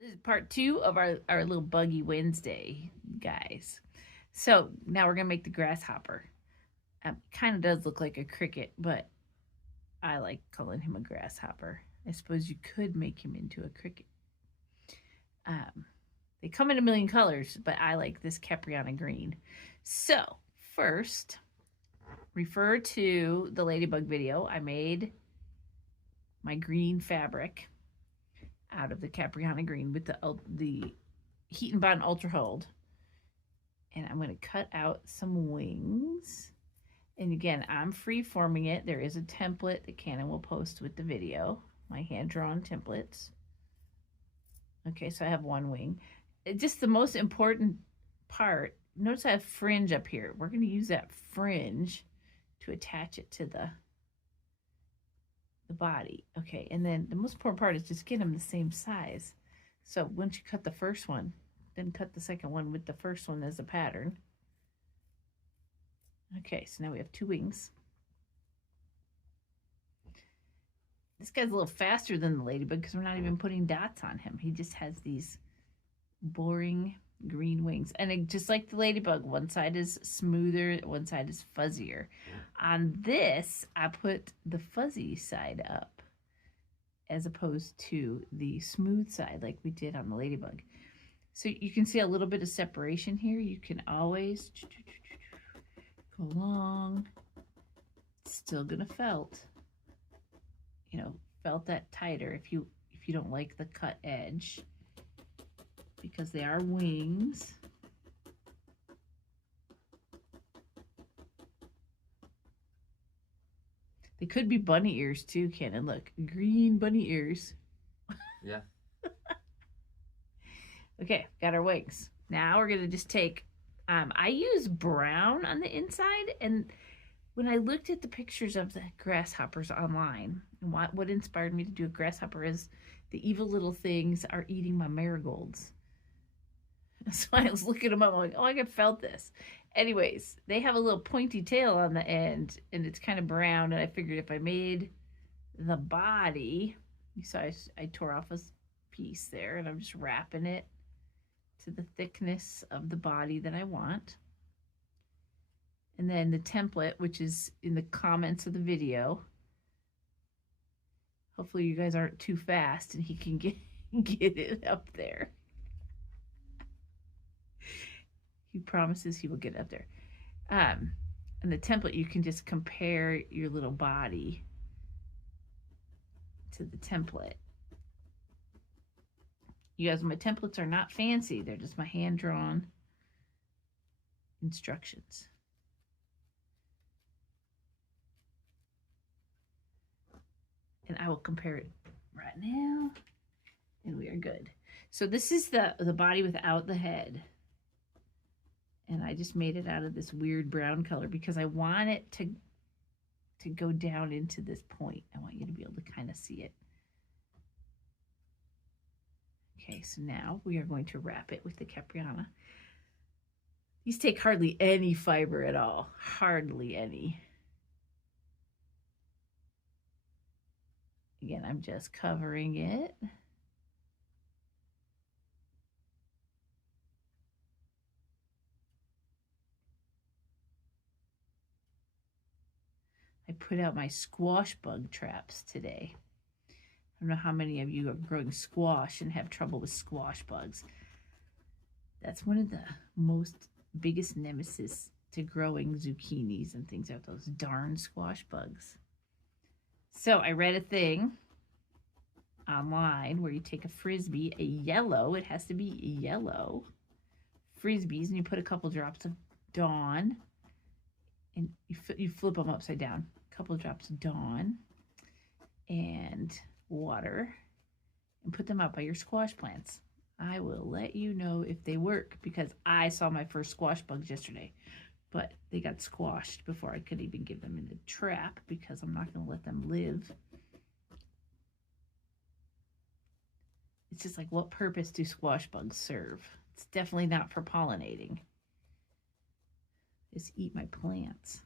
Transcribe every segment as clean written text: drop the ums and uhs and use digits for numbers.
This is part 2 of our little buggy Wednesday, guys. So now we're gonna make the grasshopper. Kind of does look like a cricket, but I like calling him a grasshopper. I suppose you could make him into a cricket. Um, they come in a million colors, but I like this Capriana green. So first, refer to the ladybug video. I made my green fabric out of the Capriana green with the HeatnBond Ultra Hold. And I'm going to cut out some wings. And again, I'm free forming it. There is a template that Canon will post with the video, my hand-drawn templates. Okay, so I have one wing. Just the most important part, notice I have fringe up here. We're going to use that fringe to attach it to the body. Okay, and then the most important part is just get them the same size. So once you cut the first one, then cut the second one with the first one as a pattern. Okay, so now we have 2 wings. This guy's a little faster than the ladybug because we're not even putting dots on him. He just has these boring green wings. And just like the ladybug, one side is smoother, one side is fuzzier. On this, I put the fuzzy side up as opposed to the smooth side like we did on the ladybug. So you can see a little bit of separation here. You can always go along. It's still gonna felt. Felt that tighter if you don't like the cut edge, because they are wings. They could be bunny ears too, Cannon. Look, green bunny ears. Yeah. Okay, got our wings. Now we're gonna just take, I use brown on the inside, and when I looked at the pictures of the grasshoppers online, and what inspired me to do a grasshopper is the evil little things are eating my marigolds. So I was looking them up, I'm like, oh, I could felt this. Anyways, they have a little pointy tail on the end, and it's kind of brown, and I figured if I made the body, you saw I tore off a piece there, and I'm just wrapping it to the thickness of the body that I want. And then the template, which is in the comments of the video. Hopefully you guys aren't too fast and he can get it up there. He promises he will get up there. And the template, you can just compare your little body to the template. You guys, my templates are not fancy. They're just my hand-drawn instructions. And I will compare it right now, and we are good. So this is the body without the head, and I just made it out of this weird brown color because I want it to go down into this point. I want you to be able to kind of see it. Okay, so now we are going to wrap it with the Capriana. These take hardly any fiber at all, hardly any. Again, I'm just covering it. I put out my squash bug traps today. I don't know how many of you are growing squash and have trouble with squash bugs. That's one of the biggest nemesis to growing zucchinis and things like those darn squash bugs. So I read a thing online where you take a frisbee, a yellow, it has to be yellow frisbees, and you put a couple drops of Dawn, and you flip them upside down. A couple of drops of Dawn and water, and put them out by your squash plants. I will let you know if they work, because I saw my first squash bugs yesterday, but they got squashed before I could even give them in the trap, because I'm not going to let them live. It's just like, what purpose do squash bugs serve? It's definitely not for pollinating. Just eat my plants.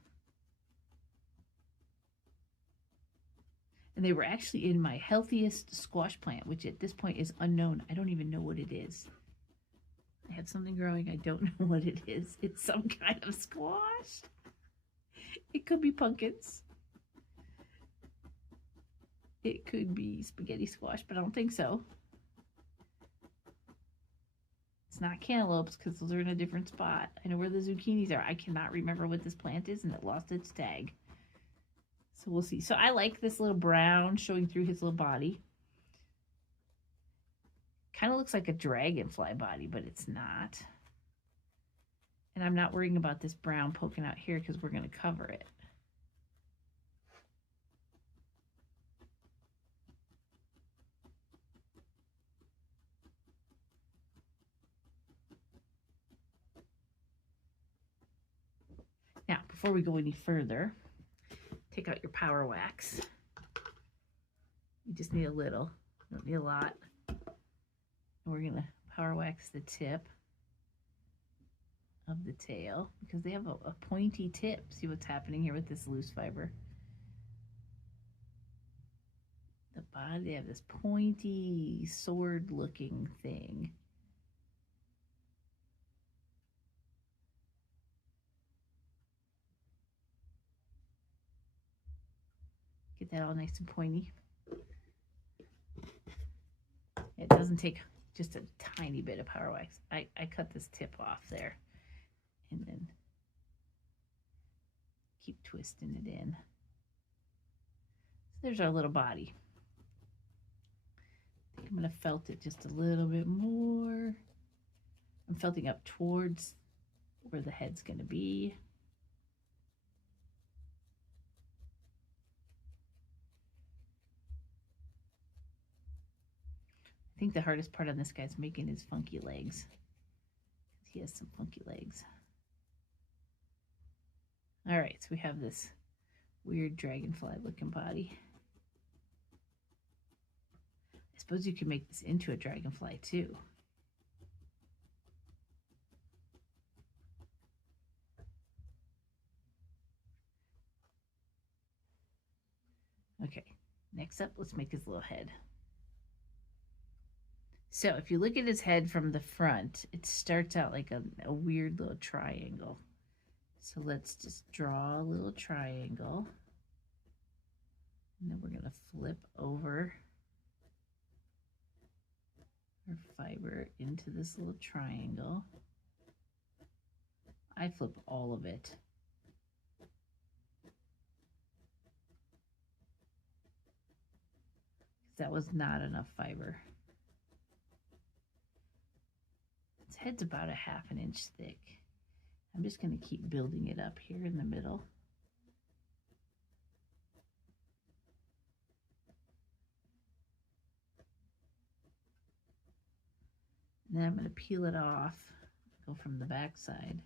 And And they were actually in my healthiest squash plant, which at this point is unknown. I don't even know what it is. I have something growing. I don't know what it is. It's some kind of squash. It could be pumpkins. It could be spaghetti squash, but I don't think so. It's not cantaloupes because those are in a different spot. I know where the zucchinis are. I cannot remember what this plant is, and it lost its tag. So we'll see. So I like this little brown showing through his little body. Kind of looks like a dragonfly body, but it's not. And I'm not worrying about this brown poking out here because we're going to cover it. Now, before we go any further, take out your power wax. You just need a little, you don't need a lot. And we're going to power wax the tip of the tail because they have a pointy tip. See what's happening here with this loose fiber? The body, they have this pointy sword looking thing. Get that all nice and pointy. It doesn't take just a tiny bit of power wax. I cut this tip off there and then keep twisting it in. So there's our little body. I think I'm going to felt it just a little bit more. I'm felting up towards where the head's going to be. I think the hardest part on this guy is making his funky legs. He has some funky legs. All right, so we have this weird dragonfly looking body. I suppose you could make this into a dragonfly too. Okay, next up, let's make his little head. So if you look at his head from the front, it starts out like a weird little triangle. So let's just draw a little triangle. And then we're going to flip over our fiber into this little triangle. I flip all of it. That was not enough fiber. Its head's about 1/2 inch thick. I'm just going to keep building it up here in the middle. And then I'm going to peel it off, go from the back side.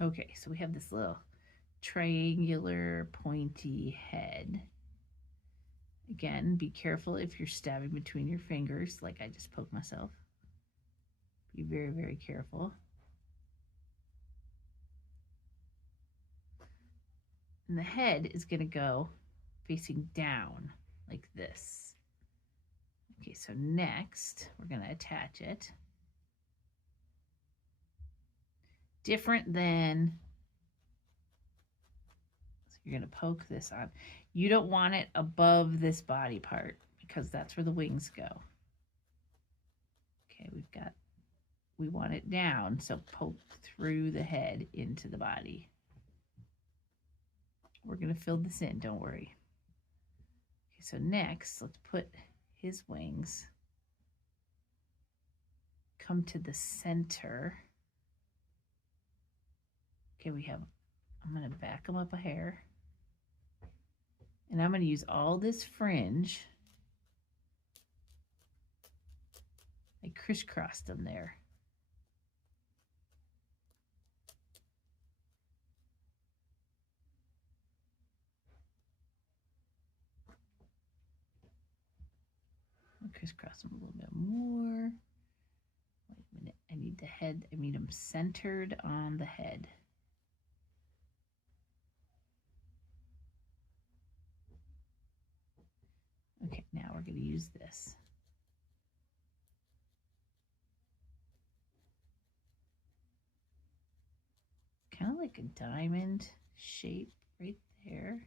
Okay, so we have this little triangular pointy head. Again, be careful if you're stabbing between your fingers, like I just poked myself. Be very, very careful. And the head is going to go facing down like this. Okay, so next we're going to attach it. Different than, so you're going to poke this on. You don't want it above this body part because that's where the wings go. Okay, we want it down, so poke through the head into the body. We're going to fill this in, don't worry. Okay, so next, let's put his wings, come to the center. Okay, I'm going to back them up a hair. And I'm going to use all this fringe. I crisscrossed them there. I'll crisscross them a little bit more. Wait a minute, I need the head, I need them centered on the head. Okay, now we're going to use this. Kind of like a diamond shape right there.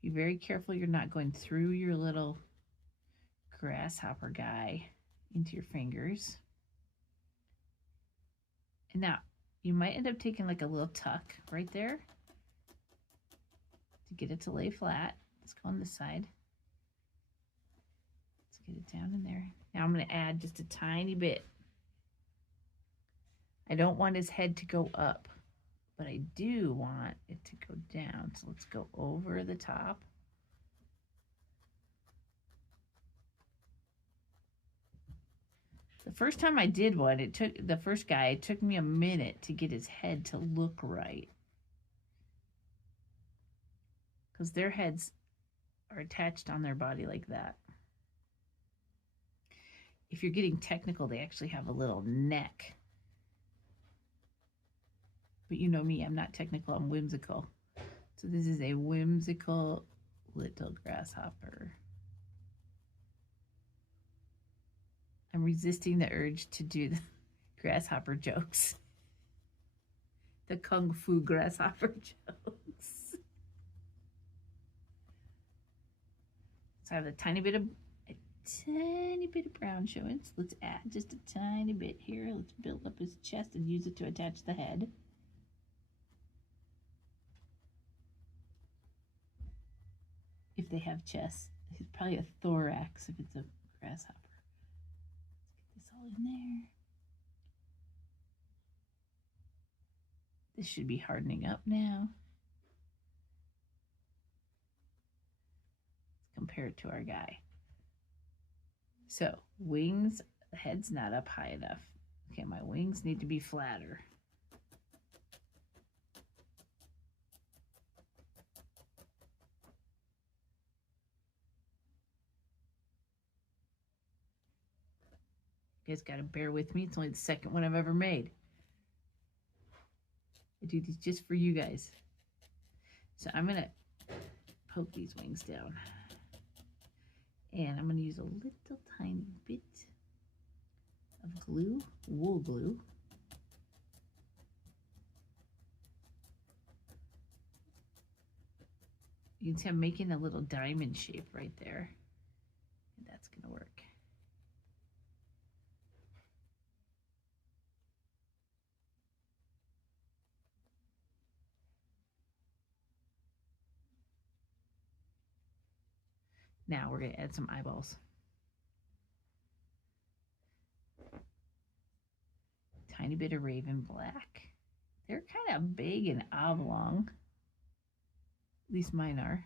Be very careful you're not going through your little grasshopper guy into your fingers. And now you might end up taking like a little tuck right there to get it to lay flat. Let's go on this side. Let's get it down in there. Now I'm going to add just a tiny bit. I don't want his head to go up, but I do want it to go down. So let's go over the top. The first time I did one, it took me a minute to get his head to look right. Because their heads are attached on their body like that. If you're getting technical, they actually have a little neck. But you know me, I'm not technical, I'm whimsical. So this is a whimsical little grasshopper. I'm resisting the urge to do the grasshopper jokes. The kung fu grasshopper jokes. So I have a tiny bit of brown showing. So let's add just a tiny bit here. Let's build up his chest and use it to attach the head. If they have chests, it's probably a thorax if it's a grasshopper. Let's get this all in there. This should be hardening up now. Let's compare it to our guy. So wings, the head's not up high enough. Okay, my wings need to be flatter. You guys gotta bear with me. It's only the second one I've ever made. I do these just for you guys. So I'm gonna poke these wings down. And I'm gonna use a little tiny bit of glue, wool glue. You can see I'm making a little diamond shape right there. And that's gonna work. Now we're going to add some eyeballs. Tiny bit of raven black. They're kind of big and oblong. At least mine are.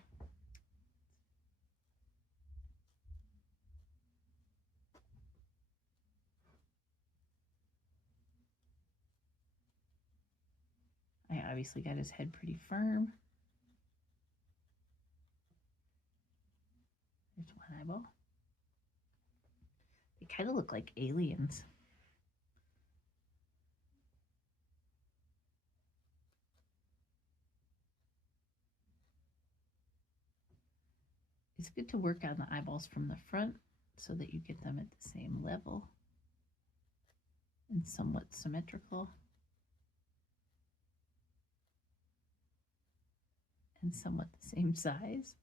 I obviously got his head pretty firm. There's one eyeball. They kind of look like aliens. It's good to work on the eyeballs from the front so that you get them at the same level and somewhat symmetrical and somewhat the same size.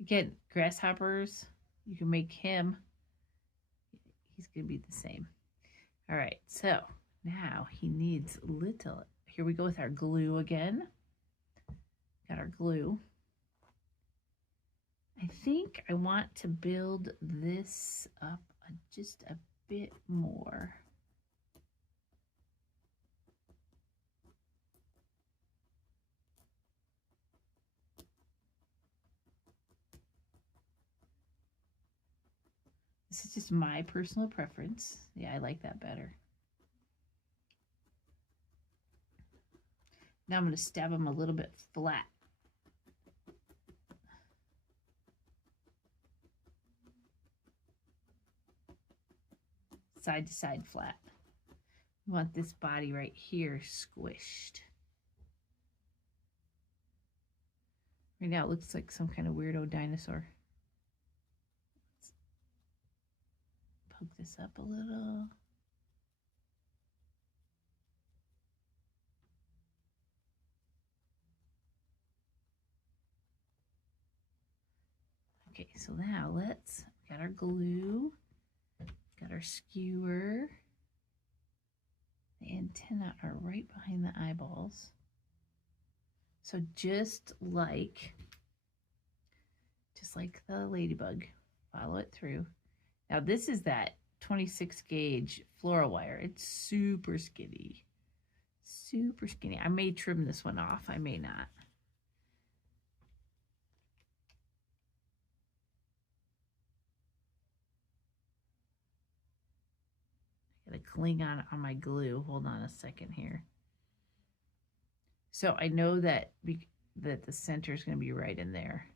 Again, grasshoppers, you can make him, he's going to be the same. All right, so now he needs little, here we go with our glue again. Got our glue. I think I want to build this up just a bit more. This is just my personal preference. Yeah, I like that better. Now I'm going to stab them a little bit flat. Side to side flat. We want this body right here squished. Right now it looks like some kind of weirdo dinosaur. Let's poke this up a little. Okay, so now let's, got our glue, got our skewer. The antennae are right behind the eyeballs. So just like the ladybug, follow it through. Now this is that 26 gauge floral wire. It's super skinny, super skinny. I may trim this one off, I may not. Gotta cling on my glue. Hold on a second here. So I know that the center is going to be right in there.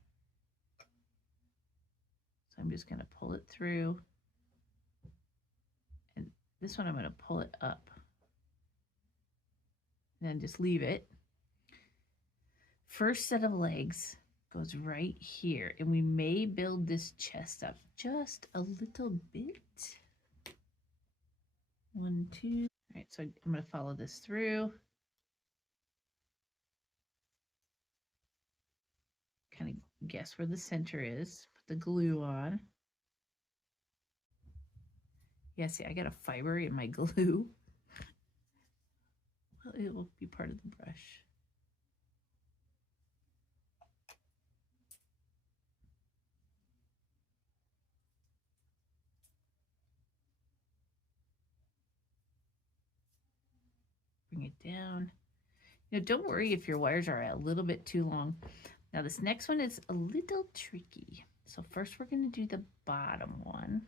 So I'm just going to pull it through. And this one I'm going to pull it up. And then just leave it. First set of legs goes right here. And we may build this chest up just a little bit. 1, 2. All right, so I'm going to follow this through. Kind of guess where the center is. Put the glue on. Yeah, see, I got a fiber in my glue. Well, it will be part of the brush. Bring it down. You know, don't worry if your wires are a little bit too long. Now this next one is a little tricky. So first we're going to do the bottom one.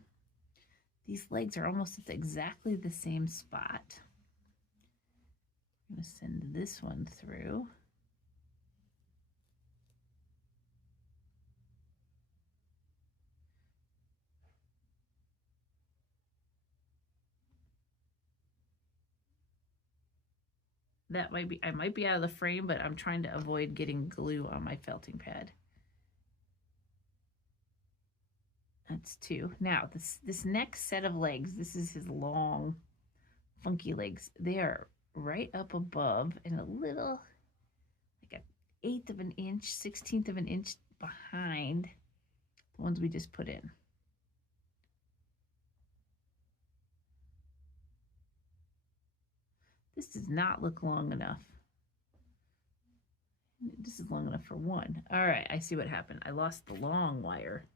These legs are almost at exactly the same spot. I'm going to send this one through. That might be, I might be out of the frame, but I'm trying to avoid getting glue on my felting pad. That's 2. Now this next set of legs, this is his long, funky legs. They are right up above and a little, like an 1/8 of an inch, 1/16 of an inch behind the ones we just put in. This does not look long enough. This is long enough for one. All right, I see what happened. I lost the long wire.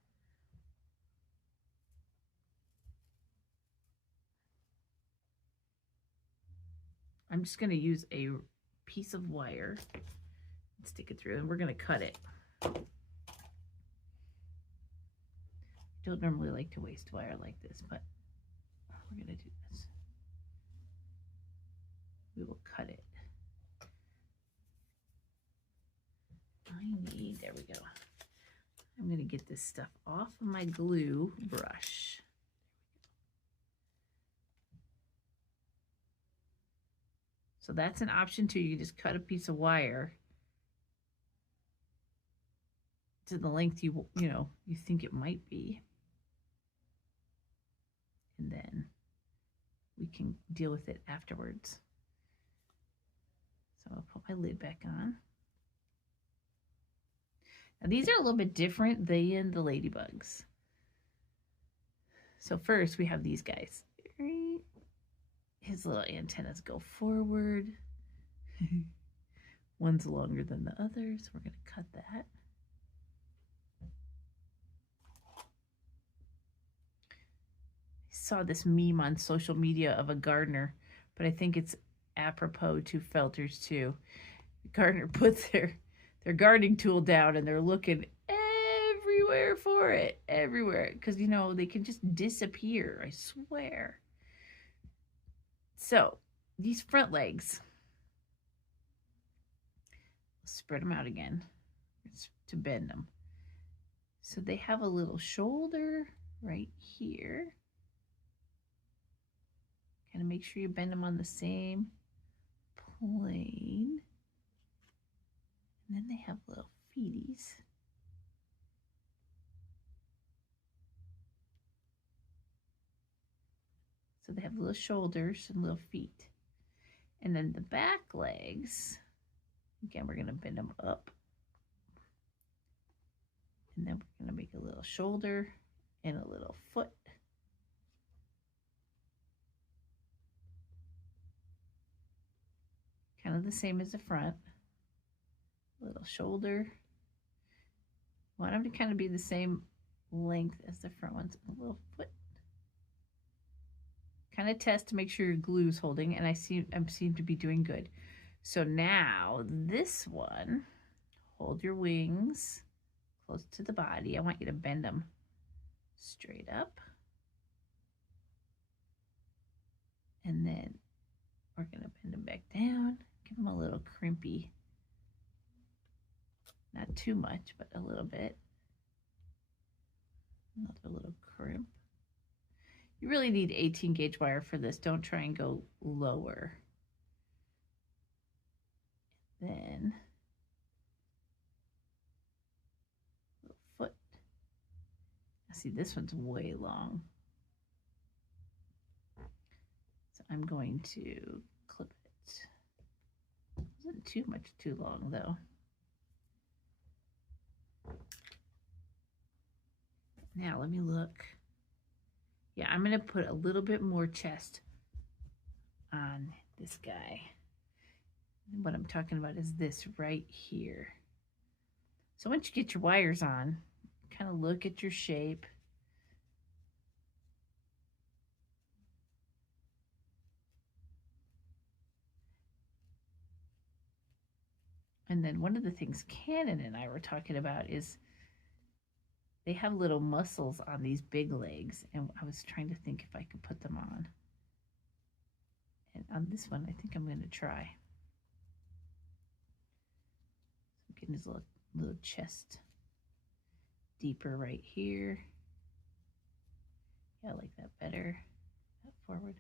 I'm just going to use a piece of wire and stick it through, and we're going to cut it. I don't normally like to waste wire like this, but we're going to do this. We will cut it. There we go. I'm going to get this stuff off of my glue brush. So that's an option too. You can just cut a piece of wire to the length you think it might be. And then we can deal with it afterwards. So I'll put my lid back on. Now these are a little bit different than the ladybugs. So first we have these guys. His little antennas go forward. One's longer than the other, so we're going to cut that. I saw this meme on social media of a gardener, but I think it's apropos to felters too. The gardener puts their gardening tool down and they're looking everywhere for it. Everywhere. Because, you know, they can just disappear. I swear. So, these front legs, spread them out again to bend them. So they have a little shoulder right here. Kind of make sure you bend them on the same plane. And then they have little feeties. So they have little shoulders and little feet. And then the back legs, again, we're going to bend them up. And then we're going to make a little shoulder and a little foot. Kind of the same as the front. A little shoulder. Want them to kind of be the same length as the front ones. A little foot. Kind of test to make sure your glue is holding, and I seem to be doing good. So now this one, hold your wings close to the body. I want you to bend them straight up. And then we're going to bend them back down. Give them a little crimpy. Not too much, but a little bit. Another little crimp. You really need 18 gauge wire for this. Don't try and go lower. Then little foot. See, this one's way long. So I'm going to clip it. Isn't too much too long though. Now let me look. Yeah, I'm going to put a little bit more chest on this guy. And what I'm talking about is this right here. So once you get your wires on, kind of look at your shape. And then one of the things Cannon and I were talking about is they have little muscles on these big legs, and I was trying to think if I could put them on. And on this one, I think I'm going to try. So getting his little chest deeper right here. Yeah, I like that better. That forward.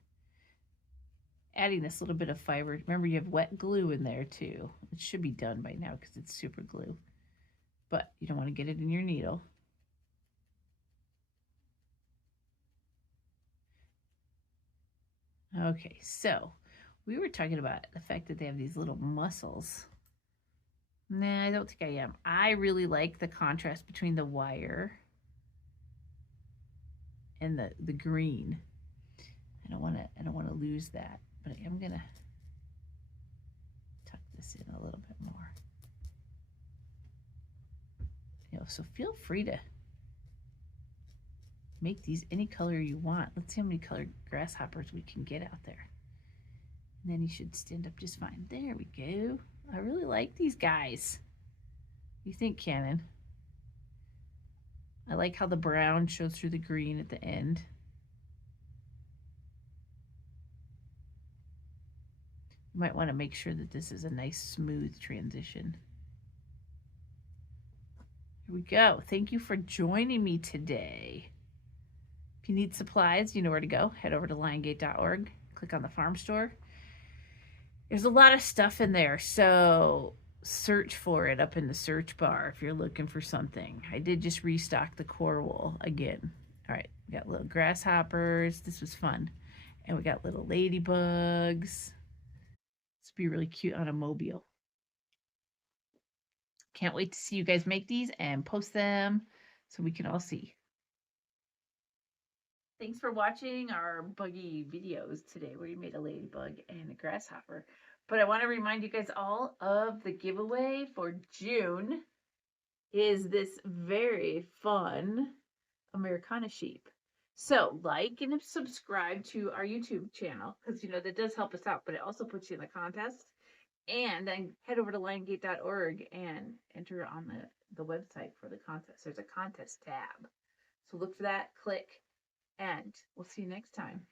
Adding this little bit of fiber. Remember, you have wet glue in there too. It should be done by now because it's super glue. But you don't want to get it in your needle. Okay, so we were talking about the fact that they have these little muscles. Nah, I don't think I am. I really like the contrast between the wire and the green. I don't want to lose that, but I am gonna tuck this in a little bit more. You know, so feel free to make these any color you want. Let's see how many colored grasshoppers we can get out there. And then you should stand up just fine. There we go. I really like these guys. What do you think, Cannon? I like how the brown shows through the green at the end. You might want to make sure that this is a nice smooth transition. Here we go. Thank you for joining me today. If you need supplies, you know where to go. Head over to liongate.org. Click on the farm store. There's a lot of stuff in there, so search for it up in the search bar if you're looking for something. I did just restock the core wool again. All right, we got little grasshoppers. This was fun. And we got little ladybugs. This would be really cute on a mobile. Can't wait to see you guys make these and post them so we can all see. Thanks for watching our buggy videos today where you made a ladybug and a grasshopper. But I want to remind you guys all of the giveaway for June is this very fun Americana sheep. So like and subscribe to our YouTube channel because, you know, that does help us out, but it also puts you in the contest. And then head over to liongate.org and enter on the website for the contest. There's a contest tab. So look for that, click, and we'll see you next time.